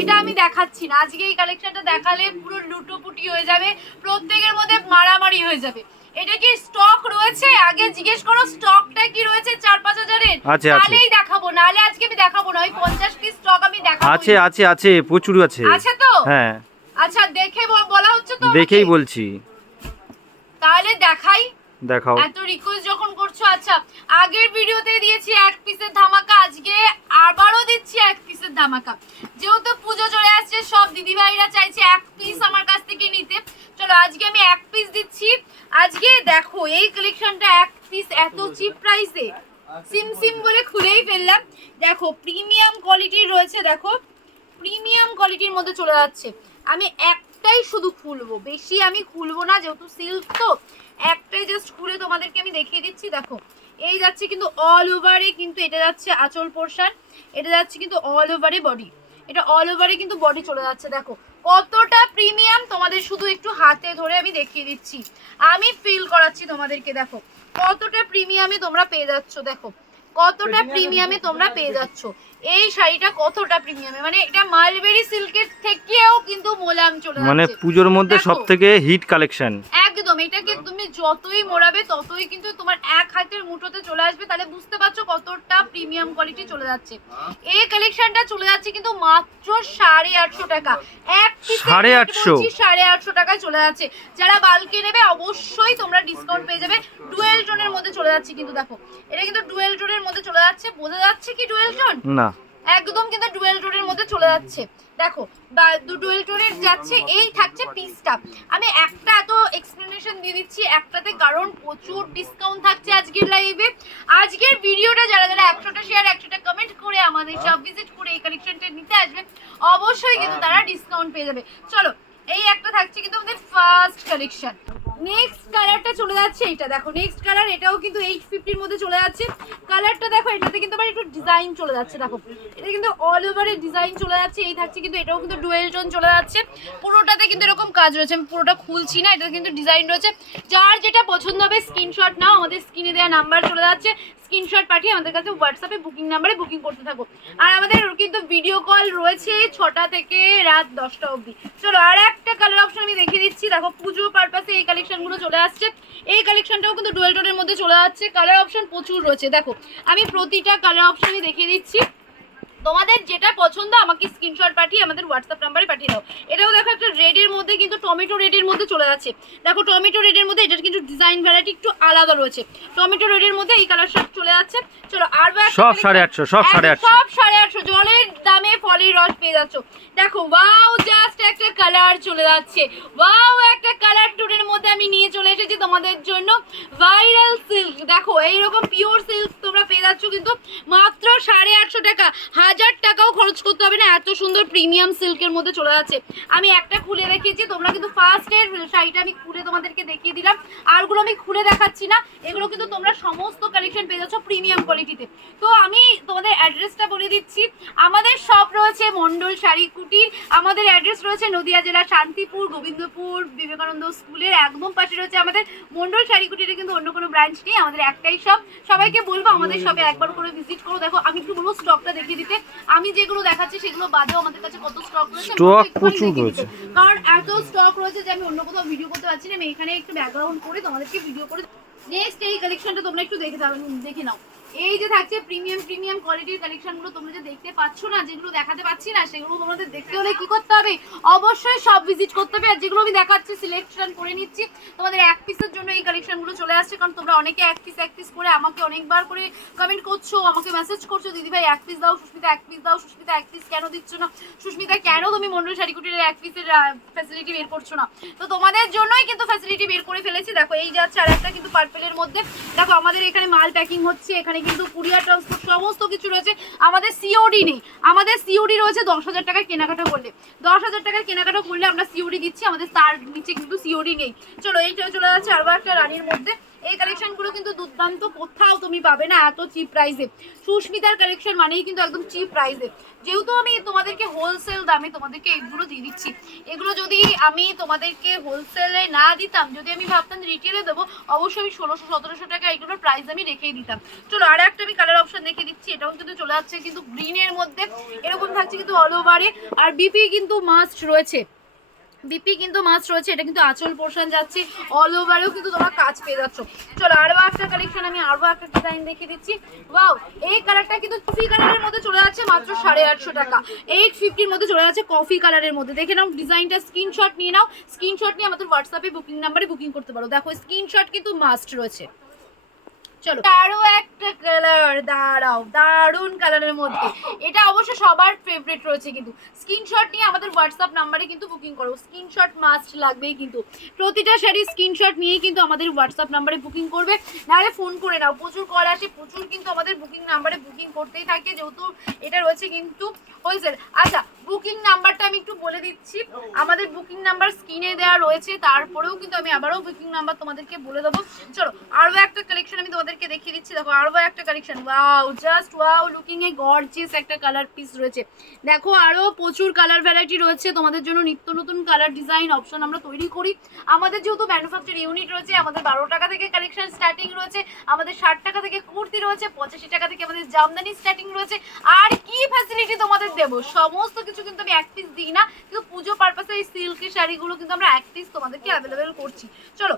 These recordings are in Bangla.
এটা আমি দেখাচ্ছি না। আজকে এই কালেকশনটা দেখালে পুরো লুটোপুটি হয়ে যাবে, প্রত্যেকের মধ্যে মারামারি হয়ে যাবে। এটা কি স্টক রয়েছে আগে জিজ্ঞেস করো, স্টকটা কি রয়েছে 4-5 হাজারের, তাহলেই দেখাবো, নালে আজকে আমি দেখাবো না। ওই 50 পিস স্টক আমি দেখাবো। আছে আছে আছে, প্রচুর আছে। আছে তো? হ্যাঁ। আচ্ছা দেখে বলা হচ্ছে তো? দেখেই বলছি। তাহলে দেখাই। দেখাও। এত রিকোয়েস্ট যখন করছো। আচ্ছা আগের ভিডিওতে দিয়েছি এক পিসের ধামাকা, আজকে আবারও দিচ্ছি এক পিসের ধামাকা। যেহেতু পুজো চলে আসছে, সব দিদিভাইরা চাইছে এক পিস আমার কাছ থেকে নিতে। চলো আজকে আমি এক পিস দিচ্ছি। আজকে দেখো এই কালেকশনটা এক পিস এত চিপ প্রাইসে, সিম সিম বলে খুলেই ফেললাম। দেখো প্রিমিয়াম কোয়ালিটির রয়েছে, দেখো প্রিমিয়াম কোয়ালিটির মধ্যে চলে যাচ্ছে। আমি একটাই শুধু খুলবো, বেশি আমি খুলবো না, যেহেতু সিল্ক তো একটাই জাস্ট খুলে তোমাদেরকে আমি দেখিয়ে দিচ্ছি। দেখো এই যাচ্ছে কিন্তু অল ওভারে, কিন্তু এটা যাচ্ছে আঁচল পোর্শন, এটা যাচ্ছে কিন্তু অল ওভারে বডি, এটা অল ওভারে কিন্তু বডি চলে যাচ্ছে। দেখো কতটা প্রিমিয়াম, তোমাদের শুধু একটু হাতে ধরে আমি দেখিয়ে দিচ্ছি, আমি ফিল করাচ্ছি তোমাদেরকে। দেখো কতটা প্রিমিয়ামে তোমরা পেয়ে যাচ্ছ, দেখো কতটা প্রিমিয়ামে তোমরা পেয়ে যাচ্ছ এই শাড়িটা, কতটা প্রিমিয়ামে, মানে এটা মালবেরি সিল্কের থেকেও কিন্তু মোলাম চলে যাচ্ছে। মানে পুজোর মধ্যে সবথেকে হিট কালেকশন একদম। এটাকে তুমি যতই মোড়াবে ততই কিন্তু তোমার এক হাতের মুঠোতে চলে আসবে, তাহলে বুঝতে পারছো কতটা প্রিমিয়াম কোয়ালিটি চলে যাচ্ছে। এই কালেকশনটা চলে যাচ্ছে কিন্তু মাত্র 850 টাকা, এক পিস 850 টাকায় চলে যাচ্ছে। যারা বালকে নেবে অবশ্যই তোমরা ডিসকাউন্ট পেয়ে যাবে। ডুয়েল টোনের মধ্যে চলে যাচ্ছে কিন্তু, দেখো এটা কিন্তু ডুয়েল টোনের মধ্যে চলে যাচ্ছে। বোঝা যাচ্ছে কি ডুয়েল টোন? না একদম কিন্তু ডুয়েল টোনের মধ্যে চলে যাচ্ছে। দেখো বা ডুয়েল টোনের যাচ্ছে। এই থাকছে পিসটা, আমি একটা এত এক্সপ্লেনেশন দিয়ে দিচ্ছি একটাতে, কারণ প্রচুর ডিসকাউন্ট থাকছে আজকের লাইভে। আজকের ভিডিওটা যারা যারা 100টা শেয়ার 100টা কমেন্ট করে আমাদের সব ভিজিট করে এই কালেকশনটা নিতে আসবে, অবশ্যই কিন্তু তারা ডিসকাউন্ট পেয়ে যাবে। চলো এই একটা থাকছে কিন্তু আমাদের ফার্স্ট কালেকশন। নেক্সট কালারটা চলে যাচ্ছে, এটা দেখো নেক্সট কালার, এটাও কিন্তু 850 মধ্যে চলে যাচ্ছে। কালারটা দেখো, এটাতে কিন্তু আবার একটু ডিজাইন চলে যাচ্ছে। দেখো এটা কিন্তু অল ওভারে ডিজাইন চলে যাচ্ছে। এই থাকছে কিন্তু, এটাও কিন্তু ডুয়েল টোন চলে যাচ্ছে। পুরোটাতে কিন্তু এরকম কাজ রয়েছে, আমি পুরোটা খুলছি না, এটা কিন্তু ডিজাইন রয়েছে। যার যেটা পছন্দ হবে স্ক্রিনশট নাও, আমাদের স্ক্রিনে দেওয়া নাম্বার চলে যাচ্ছে, স্ক্রিনশট পাঠিয়ে আমাদের কাছে হোয়াটসঅ্যাপে বুকিং নাম্বারে বুকিং করতে থাকো। আর আমাদের কিন্তু ভিডিও কল রয়েছে 6টা থেকে রাত 10টা অবধি। চলো আর একটা কালার অপশন আমি দেখিয়ে দিচ্ছি। দেখো পুজো পারপাসে এই কালেকশনগুলো চলে আসছে। এই কালেকশনটাও কিন্তু ডুয়েল টোনের মধ্যে চলে যাচ্ছে। কালার অপশন প্রচুর রয়েছে, দেখো আমি প্রতিটা কালার অপশনই দেখিয়ে দিচ্ছি। তোমাদের যেটা পছন্দ আমাকে স্ক্রিনশট পাঠিয়ে আমাদের হোয়াটসঅ্যাপ নাম্বারে পাঠিয়ে দাও। এটাও দেখো একটা রেডের মধ্যে কিন্তু টমেটো রেডের মধ্যে চলে যাচ্ছে। দেখো টমেটো রেডের মধ্যে এটার কিন্তু ডিজাইন ভ্যারাইটি একটু আলাদা রয়েছে। টমেটো রেডের মধ্যে এই কালার সব চলে যাচ্ছে। চলো আর সব 850, সব 850 জলের দামে ফলের রস পেয়ে যাচ্ছ। দেখো ওয়াও, জাস্ট একটা কালার চলে যাচ্ছে। ওয়াও, একটা কালার টোনের মধ্যে আমি নিয়ে চলে এসেছি তোমাদের জন্য ভাইরাল সিল্ক। দেখো এইরকম পিওর সিল্ক তোমরা পেয়ে যাচ্ছ কিন্তু মাত্র 850 টাকা। 1000 টাকাও খরচ করতে হবে না, এত সুন্দর প্রিমিয়াম সিল্কের মধ্যে চলে যাচ্ছে। আমি একটা খুলে দেখিয়েছি, তোমরা কিন্তু ফার্স্টের শাড়িটা আমি খুলে তোমাদেরকে দেখিয়ে দিলাম, আরগুলো আমি খুলে দেখাচ্ছি না। এগুলো কিন্তু তোমরা সমস্ত কালেকশন পেয়ে যাচ্ছ প্রিমিয়াম কোয়ালিটিতে। তো আমি তোমাদের অ্যাড্রেসটা বলে দিচ্ছি। আমাদের শপ রয়েছে মন্ডল শাড়ি কুটির। আমাদের অ্যাড্রেস রয়েছে নদিয়া জেলা শান্তিপুর গোবিন্দপুর বিবেকানন্দ স্কুলের একদম পাশে রয়েছে আমাদের মন্ডল শাড়ি কুটিরে, কিন্তু অন্য কোনো ব্রাঞ্চ নেই, আমাদের একটাই শপ। সবাইকে বলবো আমাদের শপে একবার করে ভিজিট করো। দেখো আমি একটু বলবো স্টকটা দেখিয়ে দিতে, আমি যেগুলো দেখাচ্ছি সেগুলো বাদেও আমাদের কাছে কত স্টক রয়েছে, স্টক প্রচুর রয়েছে, কারণ এত স্টক রয়েছে যে আমি অন্য কোথাও ভিডিও করতে পারছি না। আমি এখানে একটু ব্যাকগ্রাউন্ড করে তোমাদেরকে ভিডিও করে। নেক্সট এই কালেকশনটা তোমরা একটু দেখে নাও। এই যে থাকছে প্রিমিয়াম কোয়ালিটির কালেকশনগুলো তোমরা যে দেখতে পাচ্ছ না, যেগুলো দেখাতে পাচ্ছি না, সেগুলো তোমাদের দেখতে হলে কি করতে হবে, অবশ্যই সব ভিজিট করতে হবে। আর যেগুলো আমি দেখাচ্ছি সিলেকশন করে নিচ্ছি তোমাদের এক পিসের জন্য এই কালেকশনগুলো চলে আসছে, কারণ তোমরা অনেকে এক পিস করে আমাকে অনেকবার করে কমেন্ট করছো, আমাকে মেসেজ করছো, দিদি ভাই এক পিস দাও, সুস্মিতা এক পিস দাও, সুস্মিতা এক পিস কেন দিচ্ছ না, সুস্মিতা কেন তুমি মন্ডল শাড়ি কুটির এক পিসের ফ্যাসিলিটি বের করছো না। তো তোমাদের জন্যই কিন্তু ফ্যাসিলিটি বের করে ফেলেছি। দেখো এই যাচ্ছে আর একটা কিন্তু পার্পেলের মধ্যে। দেখো আমাদের এখানে মাল প্যাকিং হচ্ছে, এখানে কিন্তু কুরিয়ার ট্রান্সপোর্ট সমস্ত কিছু রয়েছে। আমাদের সিওডি নেই, আমাদের সিওডি রয়েছে 10,000 টাকার কেনাকাটা করলে। 10,000 টাকার কেনাকাটা করলে আমরা সিওডি দিচ্ছি, আমাদের তার নিচে কিন্তু সিওডি নেই। চলো এইটা চলে যাচ্ছে আরও একটা রানীর মধ্যে। এই কালেকশনগুলো কিন্তু দুর্দান্ত, কোথাও তুমি পাবে না এত চিপ প্রাইসে। সুস্মিতার কালেকশন মানেই কিন্তু একদম চিপ প্রাইসে। যেহেতু আমি তোমাদেরকে হোলসেল দামে তোমাদেরকে এগুলো দিয়ে দিচ্ছি, এগুলো যদি আমি তোমাদেরকে হোলসেলে না দিতাম, যদি আমি ভাবতাম রিটেলে দেবো, অবশ্যই আমি 1600-1700 টাকা এগুলোর প্রাইস আমি রেখেই দিতাম। চলো আর একটা আমি কালার অপশন দেখিয়ে দিচ্ছি, এটাও কিন্তু চলে যাচ্ছে কিন্তু গ্রিনের মধ্যে, এরকম থাকছে কিন্তু অল ওভারে। আর বিপি কিন্তু মাস্ট রয়েছে, বিপি কিন্তু মাস্ট রয়েছে, এটা কিন্তু আঁচল পোর্শন যাচ্ছে, অল ওভারেও কিন্তু তোমরা কাজ পেয়ে যাচ্ছ। চলো আরো একটা কালেকশন আমি আরো একটা ডিজাইন দেখিয়ে দিচ্ছি। ওয়াও, এই কালারটা কিন্তু কফি কালারের মধ্যে চলে যাচ্ছে মাত্র 850 টাকা, 850 মধ্যে চলে যাচ্ছে কফি কালারের মধ্যে। দেখে নাও ডিজাইনটা, স্ক্রিনশট নিয়ে নাও, স্ক্রিনশট নিয়ে আমাদের হোয়াটসঅ্যাপে বুকিং নাম্বারে বুকিং করতে পারো। দেখো স্ক্রিনশট কিন্তু মাস্ট রয়েছে। চলো আরো একটা কালার, দাঁড়াও, দারুন কালারের মধ্যে, এটা অবশ্য সবার ফেভারিট রয়েছে কিন্তু। স্ক্রিনশট নিয়ে আমাদের হোয়াটসঅ্যাপ নাম্বারে কিন্তু বুকিং করো, স্ক্রিনশট মাস্ট লাগবেই কিন্তু। প্রতিটা শাড়ি স্ক্রিনশট নিয়ে কিন্তু আমাদের হোয়াটসঅ্যাপ নাম্বারে বুকিং করবে, নাহলে ফোন করে নাও, প্রচুর কল আসে, প্রচুর কিন্তু আমাদের বুকিং নাম্বারে বুকিং করতেই থাকে, যেহেতু এটা রয়েছে কিন্তু হোলসেল। আচ্ছা বুকিং নাম্বারটা আমি একটু বলে দিচ্ছি, আমাদের বুকিং নাম্বার স্ক্রিনে দেওয়া রয়েছে, তারপরেও কিন্তু আমি আবারও বুকিং নাম্বার তোমাদেরকে বলে দেবো। চলো আরো একটা কালেকশন আমি তোমাদেরকে দেখিয়ে দিচ্ছি। দেখো আরো একটা collection, wow, just wow looking a gorgeous একটা কালার পিস রয়েছে। দেখো আরো প্রচুর কালার ভ্যারাইটি রয়েছে তোমাদের জন্য, নিত্য নতুন কালার ডিজাইন অপশন আমরা তৈরি করি। আমাদের যেহেতু ম্যানুফ্যাকচার ইউনিট রয়েছে, আমাদের 12 টাকা থেকে কালেকশন স্টার্টিং রয়েছে, আমাদের 60 টাকা থেকে কুর্তি রয়েছে, 85 টাকা থেকে আমাদের জামদানি স্টার্টিং রয়েছে। আর কি ফ্যাসিলিটি তোমাদের দেবো, সমস্ত কিছু কিন্তু আমি এক পিস দিই না, কিন্তু পুজো পারপাসে এই সিল্কের শাড়িগুলো কিন্তু আমরা এক পিস তোমাদেরকে অ্যাভেলেবেল করছি। চলো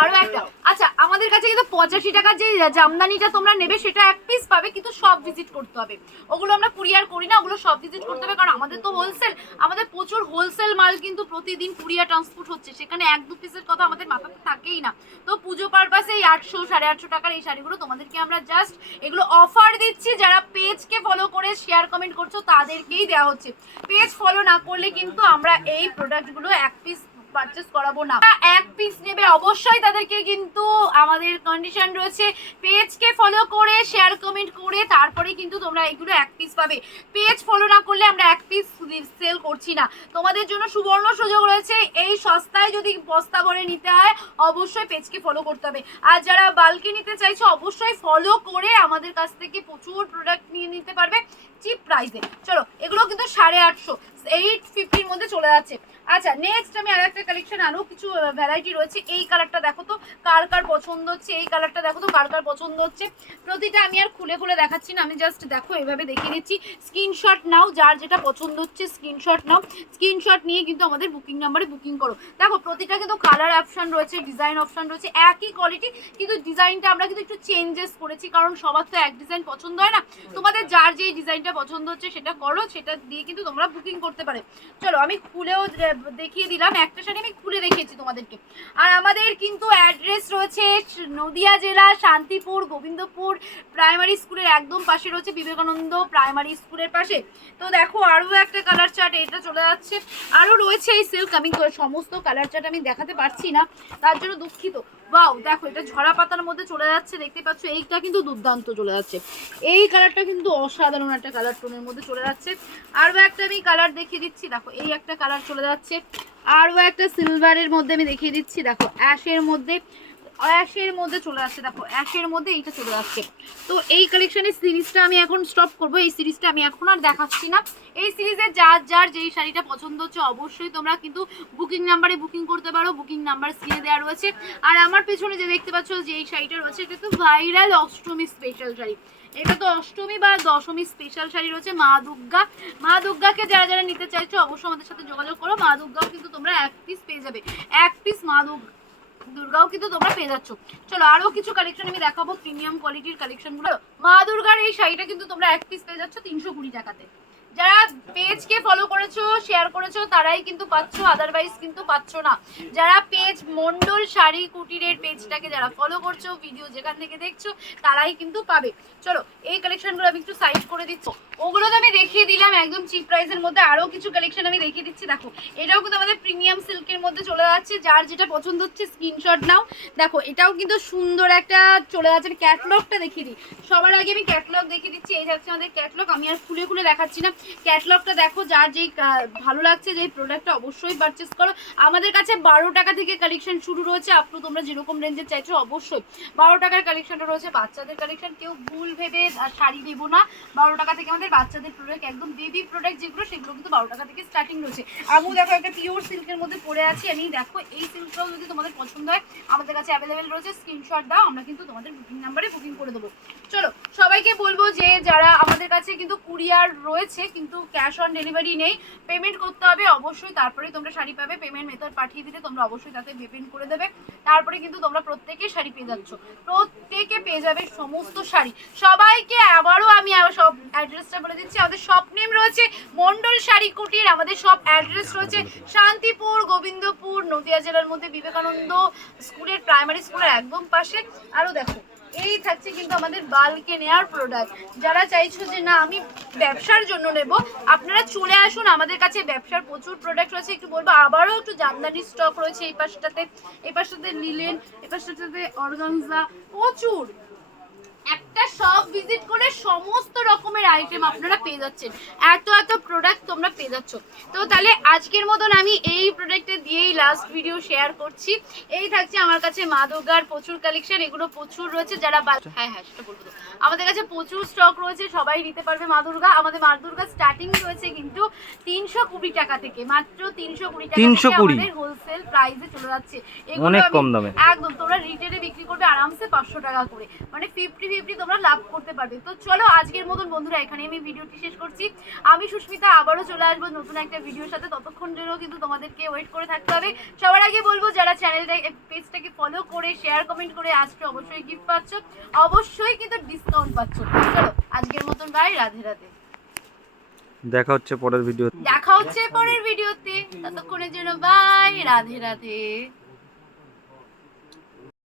আরো একটা, আচ্ছা আমাদের কাছে কিন্তু 85 টাকার যে জামদানিটা তোমরা নেবে সেটা এক পিস পাবে, কিন্তু সব ভিজিট করতে হবে, ওগুলো আমরা কুরিয়ার করি না, ওগুলো সব ভিজিট করতে হবে, কারণ আমাদের তো হোলসেল, আমাদের প্রচুর হোলসেল মাল কিন্তু প্রতিদিন কুরিয়ার ট্রান্সপোর্ট হচ্ছে, সেখানে 1-2 পিসের কথা আমাদের মাথাতে থাকেই না। তো পুজো পারপাসে এই 800-850 টাকার এই শাড়িগুলো তোমাদেরকে আমরা জাস্ট এগুলো অফার দিচ্ছি, যারা পেজকে ফলো করে শেয়ার কমেন্ট করছো তাদেরকেই দেওয়া হচ্ছে। পেজ ফলো না করলে কিন্তু আমরা এই প্রোডাক্টগুলো এক পিস পারচেজ করাবো না। এক পিস নেবে অবশ্যই তাদেরকে কিন্তু আমাদের কন্ডিশন রয়েছে, পেজকে ফলো করে শেয়ার কমেন্ট করে তারপরে কিন্তু তোমরা এগুলো এক পিস পাবে। পেজ ফলো না করলে আমরা এক পিস সেল করছি না। তোমাদের জন্য সুবর্ণ সুযোগ রয়েছে, এই সস্তায় যদি বস্তা ভরে নিতে হয় অবশ্যই পেজকে ফলো করতে হবে। আর যারা বাল্কে নিতে চাইছো অবশ্যই ফলো করে আমাদের কাছ থেকে প্রচুর প্রোডাক্ট নিয়ে নিতে পারবে চিপ প্রাইসে। চলো এগুলো কিন্তু 850, 850 মধ্যে চলে যাচ্ছে। আচ্ছা নেক্সট আমি আর একটা কালেকশন, আরো কিছু ভ্যারাইটি রয়েছে। এই কালারটা দেখো তো কার কার পছন্দ হচ্ছে, এই কালারটা দেখো তো কার কার পছন্দ হচ্ছে। প্রতিটা আমি আর খুলে খুলে দেখাচ্ছি না, আমি জাস্ট দেখো এভাবে দেখিয়ে দিচ্ছি। স্ক্রিনশট নাও, যার যেটা পছন্দ হচ্ছে স্ক্রিনশট নাও, স্ক্রিনশট নিয়ে কিন্তু আমাদের বুকিং নাম্বারে বুকিং করো। দেখো প্রতিটা কিন্তু কালার অপশন রয়েছে, ডিজাইন অপশন রয়েছে, একই কোয়ালিটি, কিন্তু ডিজাইনটা আমরা কিন্তু একটু চেঞ্জেস করেছি, কারণ সবার তো এক ডিজাইন পছন্দ হয় না। তোমাদের যার যে ডিজাইনটা পছন্দ হচ্ছে সেটা করো, সেটা দিয়ে কিন্তু তোমরা বুকিং করতে পারে। চলো আমি খুলেও দেখিয়ে দিলাম, একটা শাড়ি আমি খুলে দেখিয়েছি তোমাদেরকে। আর আমাদের কিন্তু অ্যাড্রেস রয়েছে নদিয়া জেলা শান্তিপুর গোবিন্দপুর প্রাইমারি স্কুলের একদম পাশে রয়েছে, বিবেকানন্দ প্রাইমারি স্কুলের পাশে। তো দেখো আরও একটা কালার চার্ট, এটা চলে যাচ্ছে, আরও রয়েছে এই সিল্ক, আমি সমস্ত কালার চার্ট আমি দেখাতে পারছি না, তার জন্য দুঃখিত। ওয়াও দেখো এটা ঝরা পাতার মধ্যে চলে যাচ্ছে, দেখতে পাচ্ছ, এইটা কিন্তু দুর্দান্ত চলে যাচ্ছে, এই কালারটা কিন্তু অসাধারণ একটা কালার টোনের মধ্যে চলে যাচ্ছে। আরও একটা আমি কালার দেখিয়ে দিচ্ছি, দেখো এই একটা কালার চলে যাচ্ছে, আরও একটা সিলভারের মধ্যে আমি দেখিয়ে দিচ্ছি, দেখো অ্যাশের মধ্যে, অ্যাশের মধ্যে চলে আসছে, দেখো অ্যাশের মধ্যে এইটা চলে যাচ্ছে। তো এই কালেকশনের সিরিজটা আমি এখন স্টপ করব, এই সিরিজটা আমি এখন আর দেখাচ্ছি না। এই সিরিজে যার যার যেই শাড়িটা পছন্দ হচ্ছে অবশ্যই তোমরা কিন্তু বুকিং নাম্বারে বুকিং করতে পারো, বুকিং নাম্বার স্ক্রিনে দেওয়া রয়েছে। আর আমার পেছনে যে দেখতে পাচ্ছ যে এই শাড়িটা রয়েছে, এটা তো ভাইরাল অষ্টমী স্পেশাল শাড়ি, এটা তো অষ্টমী বা দশমী স্পেশাল শাড়ি রয়েছে মা দুর্গা। মা দুর্গাকে যারা যারা নিতে চাইছো অবশ্যই আমাদের সাথে যোগাযোগ করো, মা দুর্গাও কিন্তু তোমরা এক পিস পেয়ে যাবে, এক পিস মা দুর্গাও কিন্তু তোমরা পেয়ে যাচ্ছ। চলো আরো কিছু কালেকশন আমি দেখাবো, প্রিমিয়াম কোয়ালিটির কালেকশন গুলো। মা দুর্গার এই শাড়িটা কিন্তু তোমরা এক পিস পেয়ে যাচ্ছ 320 টাকাতে। যারা পেজকে ফলো করেছো শেয়ার করেছো তারাই কিন্তু পাচ্ছ, আদারওয়াইজ কিন্তু পাচ্ছ না। যারা পেজ মন্ডল শাড়ি কুটিরের পেজটাকে যারা ফলো করছো, ভিডিও যেখান থেকে দেখছো তারাই কিন্তু পাবে। চলো এই কালেকশনগুলো আমি একটু সাইড করে দিচ্ছি। ওগুলো তো আমি দেখিয়ে দিলাম একদম চিপ প্রাইসের মধ্যে। আরো কিছু কালেকশন আমি দেখিয়ে দিচ্ছি। দেখো এটাও কিন্তু আমাদের প্রিমিয়াম সিল্কের মধ্যে চলে যাচ্ছে, যার যেটা পছন্দ হচ্ছে স্ক্রিনশট নাও। দেখো এটাও কিন্তু সুন্দর একটা চলে যাচ্ছে। ক্যাটলগটা দেখিয়ে দিই, সবার আগে আমি ক্যাটলগ দেখিয়ে দিচ্ছি। এই যাচ্ছে আমাদের ক্যাটলগ, আমি আর খুলে খুলে দেখাচ্ছি না। ক্যাটলগটা দেখো, যার যেই ভালো লাগছে যেই প্রোডাক্টটা অবশ্যই পারচেস করো। আমাদের কাছে 12 টাকা থেকে কালেকশন শুরু রয়েছে, আপনি তোমরা যেরকম রেঞ্জের চাইছো অবশ্যই 12 টাকার কালেকশনটা রয়েছে। বাচ্চাদের কালেকশন কেউ ভুল ভেবে শাড়ি দেবো না, 12 টাকা থেকে আমাদের বাচ্চাদের প্রোডাক্ট একদম বেবি প্রোডাক্ট যেগুলো সেগুলো কিন্তু 12 টাকা থেকে স্টার্টিং রয়েছে। আমি দেখো একটা পিওর সিল্কের মধ্যে পরে আছি আমি। দেখো এই সিল্কটাও যদি তোমাদের পছন্দ হয় আমাদের কাছে অ্যাভেলেবেল রয়েছে, স্ক্রিনশট দাও, আমরা কিন্তু তোমাদের বুকিং নাম্বারে বুকিং করে দেবো। চলো সবাইকে বলবো যে যারা আমাদের কাছে কিন্তু কুরিয়ার রয়েছে কিন্তু ক্যাশ অন ডেলিভারি নেই, পেমেন্ট করতে হবে অবশ্যই, তারপরেই তোমরা শাড়ি পাবে। পেমেন্ট মেথড পাঠিয়ে দিলে তোমরা অবশ্যই তাতে পেমেন্ট করে দেবে, তারপরে কিন্তু তোমরা প্রত্যেকে শাড়ি পেয়ে যাচ্ছ, প্রত্যেকে পেয়ে যাবে সমস্ত শাড়ি। সবাইকে আবারও আমি সব অ্যাড্রেসটা বলে দিচ্ছি। আমাদের শপ নেম রয়েছে মন্ডল শাড়ি কুটির, আমাদের শপ অ্যাড্রেস রয়েছে শান্তিপুর, গোবিন্দপুর, নদিয়া জেলার মধ্যে বিবেকানন্দ স্কুলের প্রাইমারি স্কুলের একদম পাশে। আরও দেখো এই থাকছে কিন্তু আমাদের বাল্কে নেওয়ার প্রোডাক্ট। যারা চাইছো যে না আমি ব্যবসার জন্য নেব, আপনারা চলে আসুন আমাদের কাছে, ব্যবসার প্রচুর প্রোডাক্ট রয়েছে। একটু বলবো আবারও একটু জামদানির স্টক রয়েছে এই পাশটাতে, এই পাশটাতে লিলেন, এই পাশটাতে অর্গানজা, প্রচুর। একটা শপ ভিজিট করে সমস্ত রকমের আইটেম আপনারা পেয়ে যাচ্ছেন, এত এত প্রোডাক্ট তোমরা পেয়ে যাচ্ছ। তো তাহলে আজকের মতন আমি এই প্রোডাক্টে দিয়েই লাস্ট ভিডিও শেয়ার করছি। এই থাকছে আমার কাছে মা দুর্গার প্রচুর কালেকশন, এগুলো প্রচুর রয়েছে। যারা হ্যাঁ সেটা বলবো তো, আমাদের কাছে প্রচুর স্টক রয়েছে, সবাই নিতে পারবে মা দুর্গা। আমাদের মা দুর্গা স্টার্টিং রয়েছে কিন্তু 320 টাকা থেকে, মাত্র 320 টাকা থেকে আমাদের হোলসেল প্রাইসে চলে যাচ্ছে। অনেক কম দামে একদম তোমরা রিটেলে বিক্রি করবে আরামসে 500 টাকা করে, মানে 50-50 তোমরা লাভ করতে পারবে। তো চলো আজকের মতন বন্ধুরা এখানে আমি ভিডিওটি শেষ করছি। আমি সুস্মিতা আবারও চলে আসবো নতুন একটা ভিডিওর সাথে, ততক্ষণ জন্য কিন্তু তোমাদেরকে ওয়েট করে থাকতে হবে। সবার আগে বলবো যারা চ্যানেলটা পেজটাকে ফলো করে শেয়ার কমেন্ট করে আসছো অবশ্যই গিফট পাচ্ছ, অবশ্যই কিন্তু ডিসকাউন্ট পাচ্ছ। চলো আজকের মতন বাই, রাধে রাধে। দেখা হচ্ছে পরের ভিডিও, ততক্ষণের জন্য বাই, রাধে রাধে।